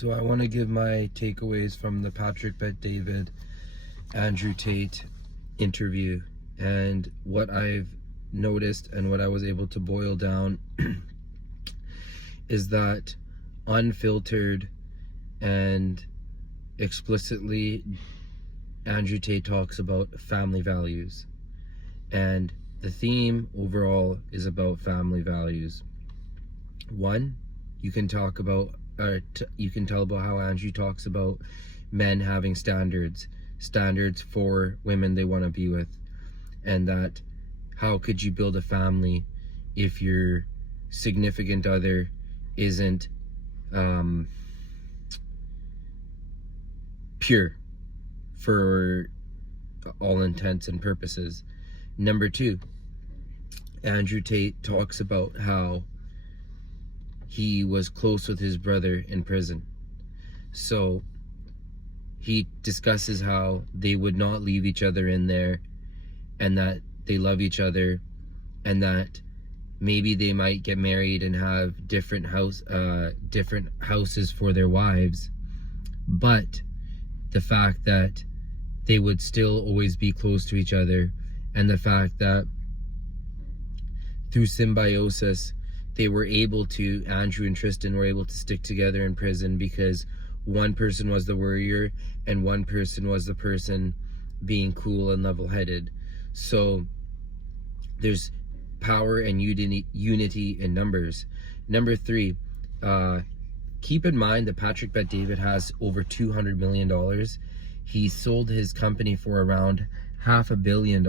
So I want to give my takeaways from the Patrick Bet-David, Andrew Tate interview, and what I've noticed and what I was able to boil down is that unfiltered and explicitly, Andrew Tate talks about family values, and the theme overall is about family values. One, you can talk about, you can tell about how Andrew talks about men having standards for women they want to be with, and that how could you build a family if your significant other isn't pure for all intents and purposes. Number two, Andrew Tate talks about how he was close with his brother in prison. So he discusses how they would not leave each other in there, and that they love each other, and that maybe they might get married and have different houses for their wives, but the fact that they would still always be close to each other, and the fact that through symbiosis they were able to, Andrew and Tristan were able to stick together in prison because one person was the worrier and one person was the person being cool and level-headed. So there's power and unity in numbers. Number three, keep in mind that Patrick Bet-David has over $200 million. He sold his company for around $500 million.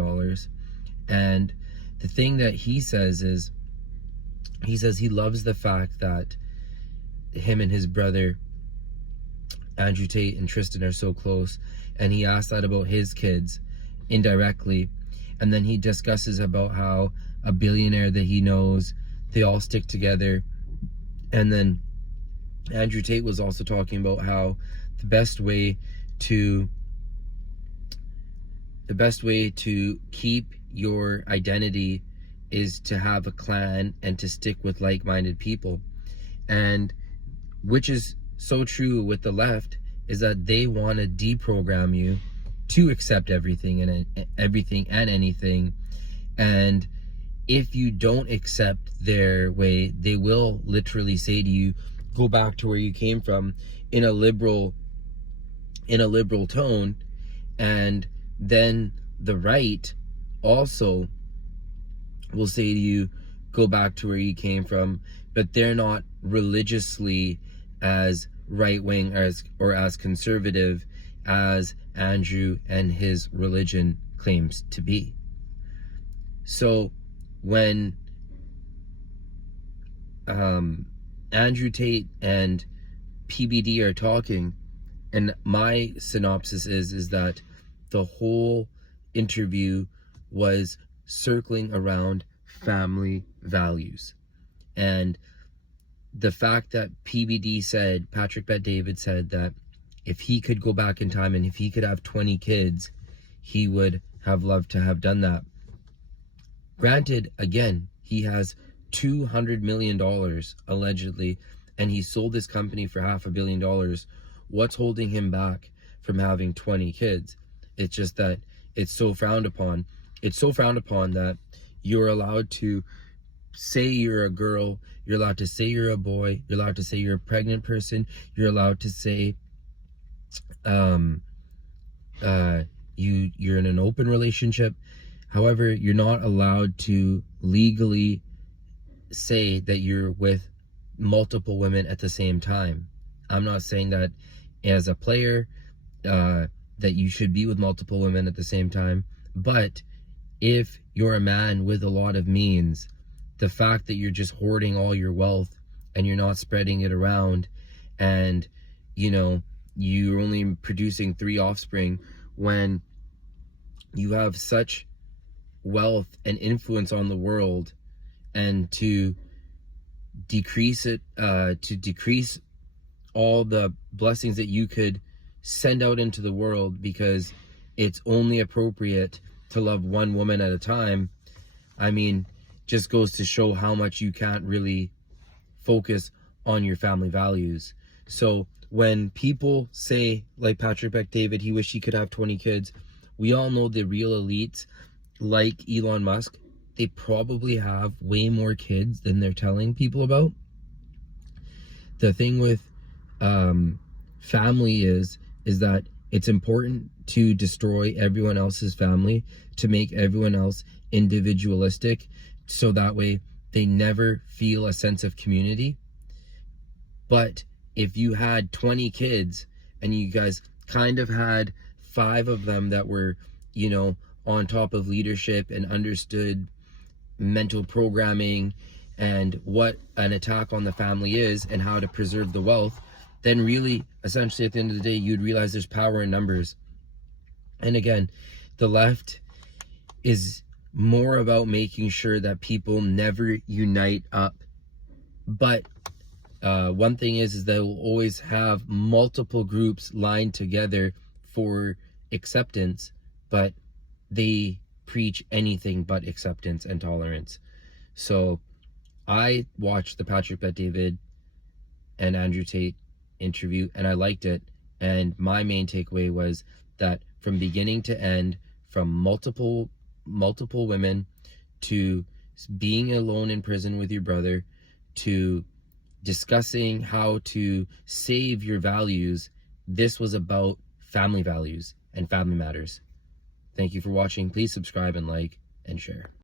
And the thing that he says is, he says he loves the fact that him and his brother, Andrew Tate and Tristan, are so close. And he asked that about his kids indirectly. And then he discusses about how a billionaire that he knows, they all stick together. And then Andrew Tate was also talking about how the best way to keep your identity is to have a clan and to stick with like-minded people. And which is so true with the left, is that they want to deprogram you to accept everything and anything. And if you don't accept their way, they will literally say to you, go back to where you came from, in a liberal tone. And then the right also will say to you, go back to where you came from, but they're not religiously as right-wing or as conservative as Andrew and his religion claims to be. So when Andrew Tate and PBD are talking, and my synopsis is that the whole interview was circling around family values. And the fact that Patrick Bet-David said that if he could go back in time and if he could have 20 kids, he would have loved to have done that. Granted, again, he has $200 million allegedly, and he sold this company for $500 million. What's holding him back from having 20 kids? It's just that it's so frowned upon. It's so frowned upon that you're allowed to say you're a girl, you're allowed to say you're a boy, you're allowed to say you're a pregnant person, you're allowed to say you're in an open relationship. However, you're not allowed to legally say that you're with multiple women at the same time. I'm not saying that as a player that you should be with multiple women at the same time, but if you're a man with a lot of means, the fact that you're just hoarding all your wealth and you're not spreading it around, and you're only producing 3 offspring when you have such wealth and influence on the world, and to decrease all the blessings that you could send out into the world because it's only appropriate to love one woman at a time, I mean, just goes to show how much you can't really focus on your family values. So when people say, like Patrick Bet-David, he wished he could have 20 kids, we all know the real elites, like Elon Musk, they probably have way more kids than they're telling people about. The thing with family is that it's important to destroy everyone else's family, to make everyone else individualistic, so that way they never feel a sense of community. But if you had 20 kids and you guys kind of had 5 of them that were, you know, on top of leadership and understood mental programming and what an attack on the family is and how to preserve the wealth, then really, essentially, at the end of the day, you'd realize there's power in numbers. And again, the left is more about making sure that people never unite up. But one thing is they will always have multiple groups lined together for acceptance, but they preach anything but acceptance and tolerance. So I watched the Patrick Bet-David and Andrew Tate interview, and I liked it. And my main takeaway was that from beginning to end, from multiple women, to being alone in prison with your brother, to discussing how to save your values, this was about family values and family matters. Thank you for watching. Please subscribe and like and share.